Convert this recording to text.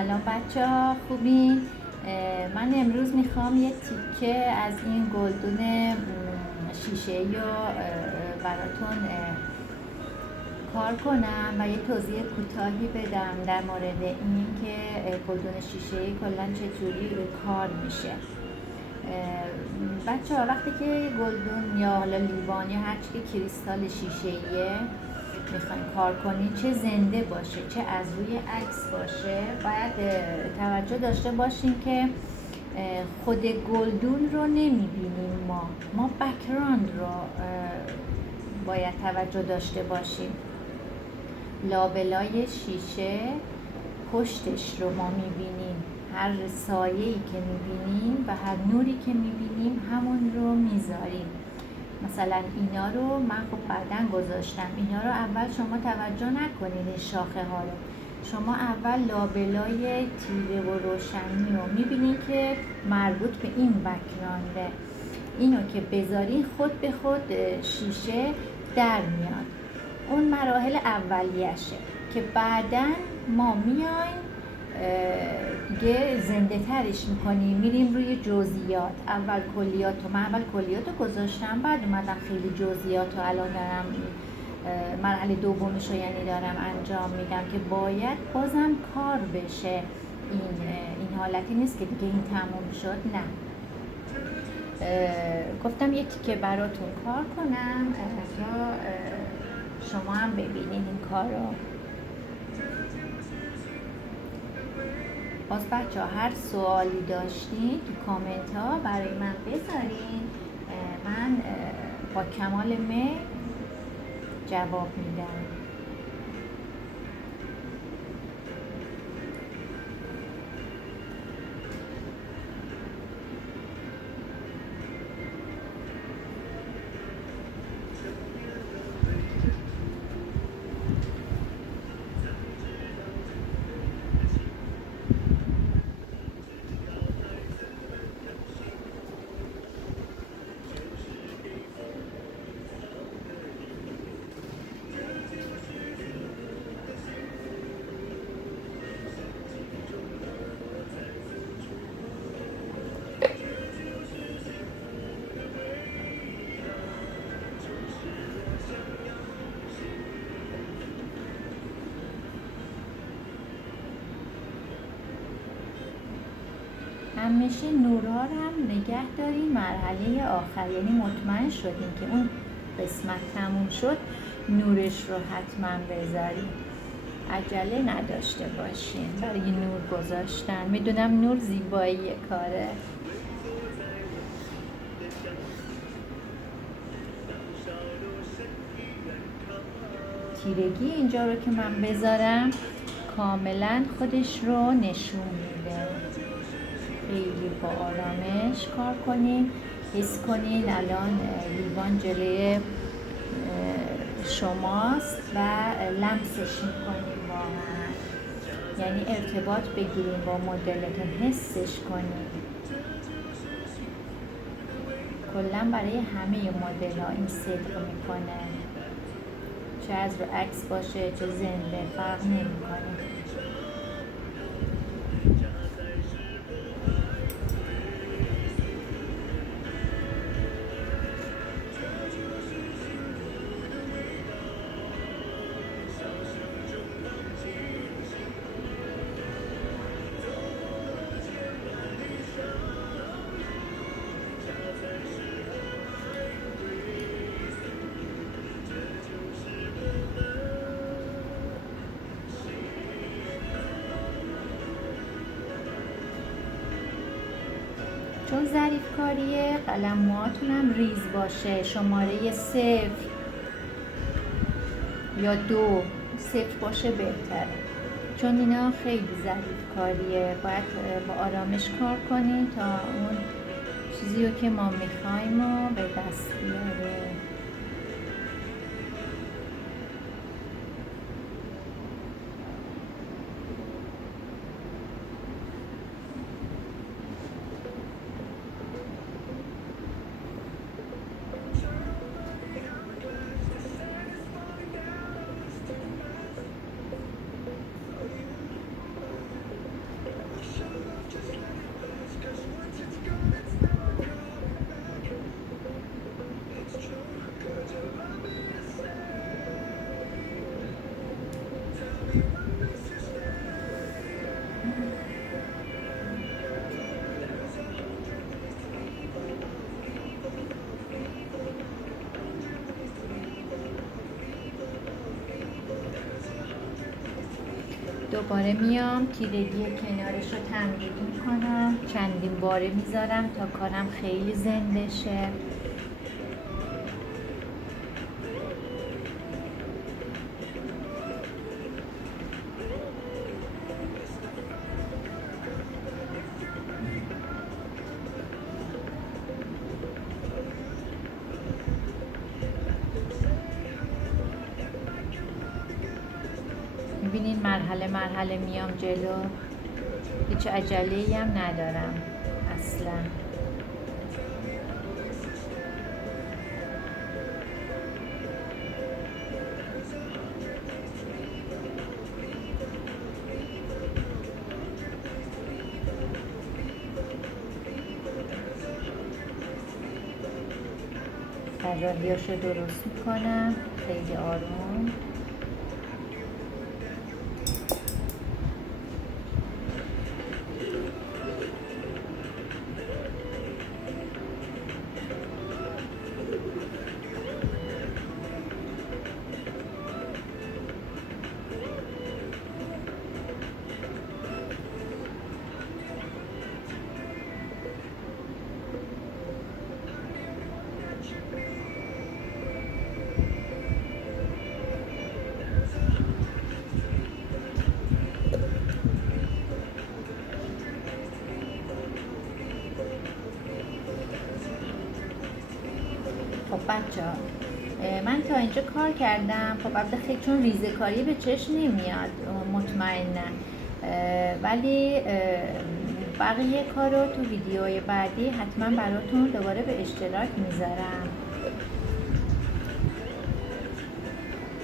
سلام بچه ها، خوبین؟ من امروز میخوام یه تیکه از این گلدون شیشه رو براتون کار کنم و یه توضیح کوتاهی بدم در مورد این که گلدون شیشه کلا چجوری کار میشه. بچه ها وقتی که گلدون یا حالا لیوان یا هرچی که کریستال شیشه‌ایه میخواین کار کنین، چه زنده باشه چه از روی عکس باشه، باید توجه داشته باشیم که خود گلدون رو نمیبینیم، ما بک‌گراند رو باید توجه داشته باشیم. لابلای شیشه پشتش رو ما میبینیم، هر سایه‌ای که میبینیم و هر نوری که میبینیم همون رو میذاریم. مثلا اینا رو من خب بعدن گذاشتم، اینا رو اول شما توجه نکنید، این شاخه ها رو شما اول لابلای تیره و روشنی رو میبینید که مربوط به این بک‌گرانده. اینو که بذارین خود به خود شیشه در میاد. اون مراحل اولیشه که بعدن ما میایم دیگه زنده ترش میکنیم، میریم روی جزئیات. اول کلیات رو من اول کلیات رو گذاشتم، بعد اومدم خیلی جزئیات رو الان دارم مرحله دومش رو یعنی دارم انجام میدم که باید بازم کار بشه. این حالتی نیست که دیگه این تموم شد، نه. گفتم یه تیکه براتون کار کنم تا شما هم ببینین این کار رو. باز بچه ها هر سوالی داشتین تو کامنت ها برای من بذارین، من با کمال میل جواب میدم. همیشه نورها رو هم نگه داریم مرحله آخر، یعنی مطمئن شدیم که اون قسمت تموم شد نورش رو حتما بذاریم، عجله نداشته باشین برای نور گذاشتن. میدونم نور زیبایی کاره. تیرگی اینجا رو که من بذارم کاملا خودش رو نشون میده. خیلی با آرامش کار کنین، حس کنین الان لیوان جلوی شماست و لمسش میکنین، واقعا یعنی ارتباط بگیرین با مدلتون، حسش کنین. کلا برای همه مدل ها این صدق میکنه، چه از رو عکس باشه چه زنده، فرق نمیکنه. چون ظریف کاریه قلم موهاتون هم ریز باشه، شماره 0 یا 2 0 باشه بهتره، چون اینا خیلی ظریف کاریه. باید با آرامش کار کنین تا اون چیزی رو که ما میخوایم رو به دست بیاره. دوباره میام تیرگی کنارش رو تمدید میکنم، چندین باره میذارم تا کارم خیلی زنده شه. میبینین مرحله مرحله میام جلو، هیچ عجله‌ای هم ندارم اصلا. طراحیاشو درست میکنم خیلی آروم. خب بچه ها، من تا اینجا کار کردم. خب البته خیلی چون ریزه کاری به چشم نمیاد مطمئنا، ولی بقیه کار رو تو ویدیوهای بعدی حتما براتون دوباره به اشتراک میذارم.